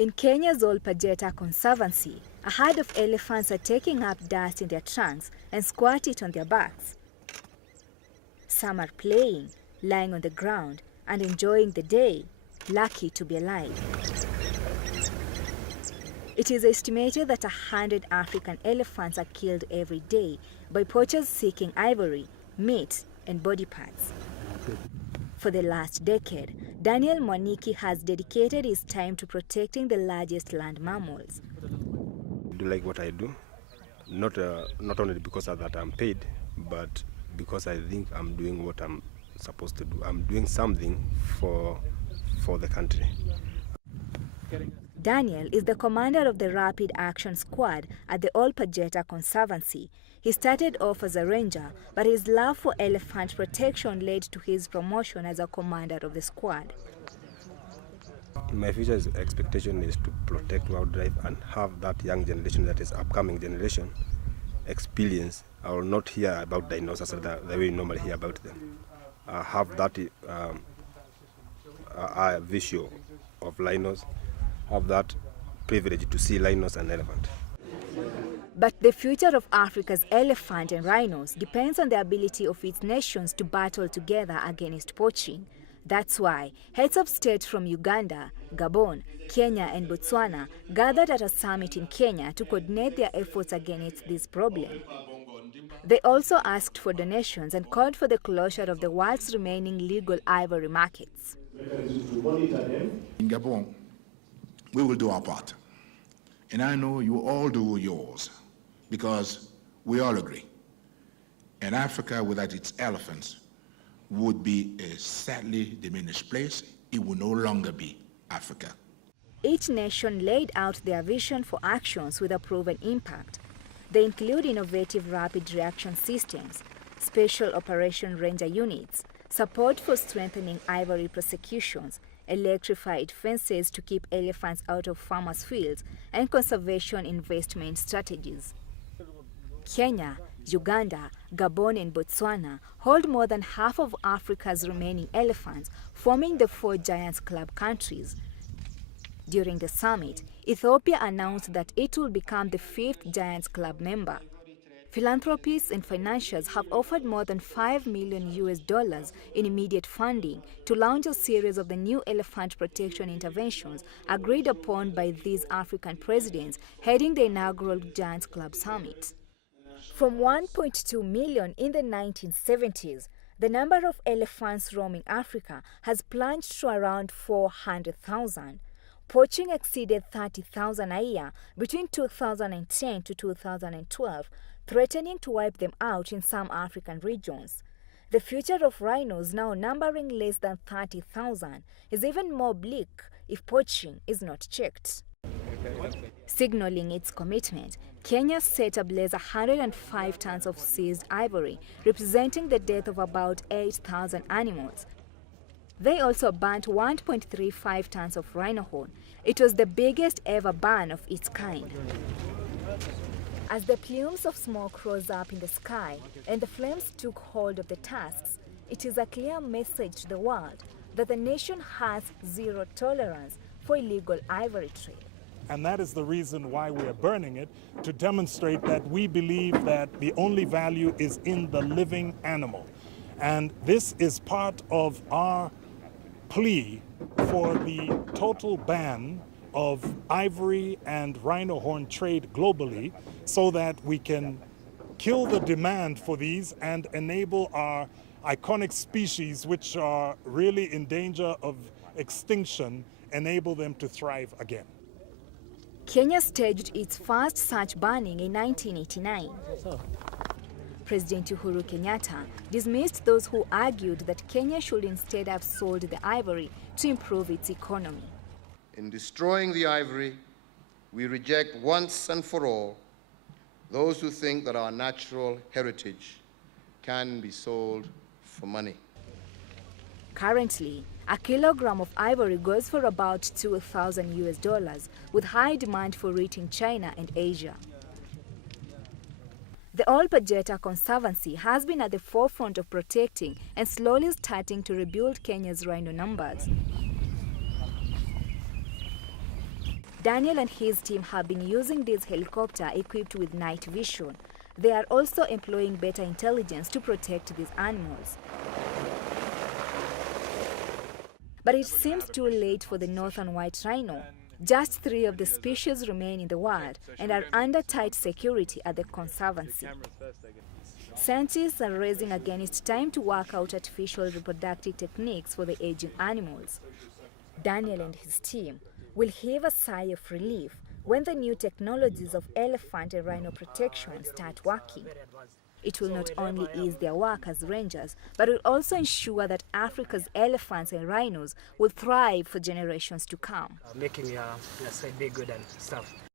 In Kenya's Ol Pajeta Conservancy, a herd of elephants are taking up dust in their trunks and squat it on their backs. Some are playing, lying on the ground, and enjoying the day, lucky to be alive. It is estimated that 100 African elephants are killed every day by poachers seeking ivory, meat, and body parts. For the last decade, Daniel Mwaniki has dedicated his time to protecting the largest land mammals. I do like what I do, not only because of that I'm paid, but because I think I'm doing what I'm supposed to do. I'm doing something for the country. Daniel is the commander of the Rapid Action Squad at the Ol Pajeta Conservancy. He started off as a ranger, but his love for elephant protection led to his promotion as a commander of the squad. My future expectation is to protect wildlife and have that young generation, that is upcoming generation, experience. I will not hear about dinosaurs the way you normally hear about them. I have that visual of rhinos, have that privilege to see rhinos and elephant. But the future of Africa's elephant and rhinos depends on the ability of its nations to battle together against poaching. That's why heads of state from Uganda, Gabon, Kenya and Botswana gathered at a summit in Kenya to coordinate their efforts against this problem. They also asked for donations and called for the closure of the world's remaining legal ivory markets. In Gabon, we will do our part. And I know you all do yours, because we all agree. And Africa without its elephants would be a sadly diminished place. It will no longer be Africa. Each nation laid out their vision for actions with a proven impact. They include innovative rapid reaction systems, special operation ranger units, support for strengthening ivory prosecutions, electrified fences to keep elephants out of farmers' fields, and conservation investment strategies. Kenya, Uganda, Gabon and Botswana hold more than half of Africa's remaining elephants, forming the 4 Giants Club countries. During the summit, Ethiopia announced that it will become the 5th Giants Club member. Philanthropists and financiers have offered more than $5 million in immediate funding to launch a series of the new elephant protection interventions agreed upon by these African presidents heading the inaugural Giants Club Summit. From 1.2 million in the 1970s, the number of elephants roaming Africa has plunged to around 400,000. Poaching exceeded 30,000 a year between 2010 to 2012, threatening to wipe them out in some African regions. The future of rhinos, now numbering less than 30,000, is even more bleak if poaching is not checked. Signaling its commitment, Kenya set ablaze 105 tons of seized ivory, representing the death of about 8,000 animals. They also burnt 1.35 tons of rhino horn. It was the biggest ever burn of its kind. As the plumes of smoke rose up in the sky and the flames took hold of the tusks, it is a clear message to the world that the nation has zero tolerance for illegal ivory trade. And that is the reason why we are burning it, to demonstrate that we believe that the only value is in the living animal. And this is part of our plea for the total ban of ivory and rhino horn trade globally, so that we can kill the demand for these and enable our iconic species, which are really in danger of extinction, enable them to thrive again. Kenya staged its first such burning in 1989. President Uhuru Kenyatta dismissed those who argued that Kenya should instead have sold the ivory to improve its economy. In destroying the ivory, we reject once and for all those who think that our natural heritage can be sold for money. Currently, a kilogram of ivory goes for about $2,000, with high demand for it in China and Asia. The Ol Pajeta Conservancy has been at the forefront of protecting and slowly starting to rebuild Kenya's rhino numbers. Daniel and his team have been using this helicopter equipped with night vision. They are also employing better intelligence to protect these animals. But it seems too late for the northern white rhino. Just 3 of the species remain in the wild and are under tight security at the Conservancy. Scientists are racing against time to work out artificial reproductive techniques for the aging animals. Daniel and his team will heave a sigh of relief when the new technologies of elephant and rhino protection start working. It will not only ease their work as rangers, but will also ensure that Africa's elephants and rhinos will thrive for generations to come. Making your side big good and stuff.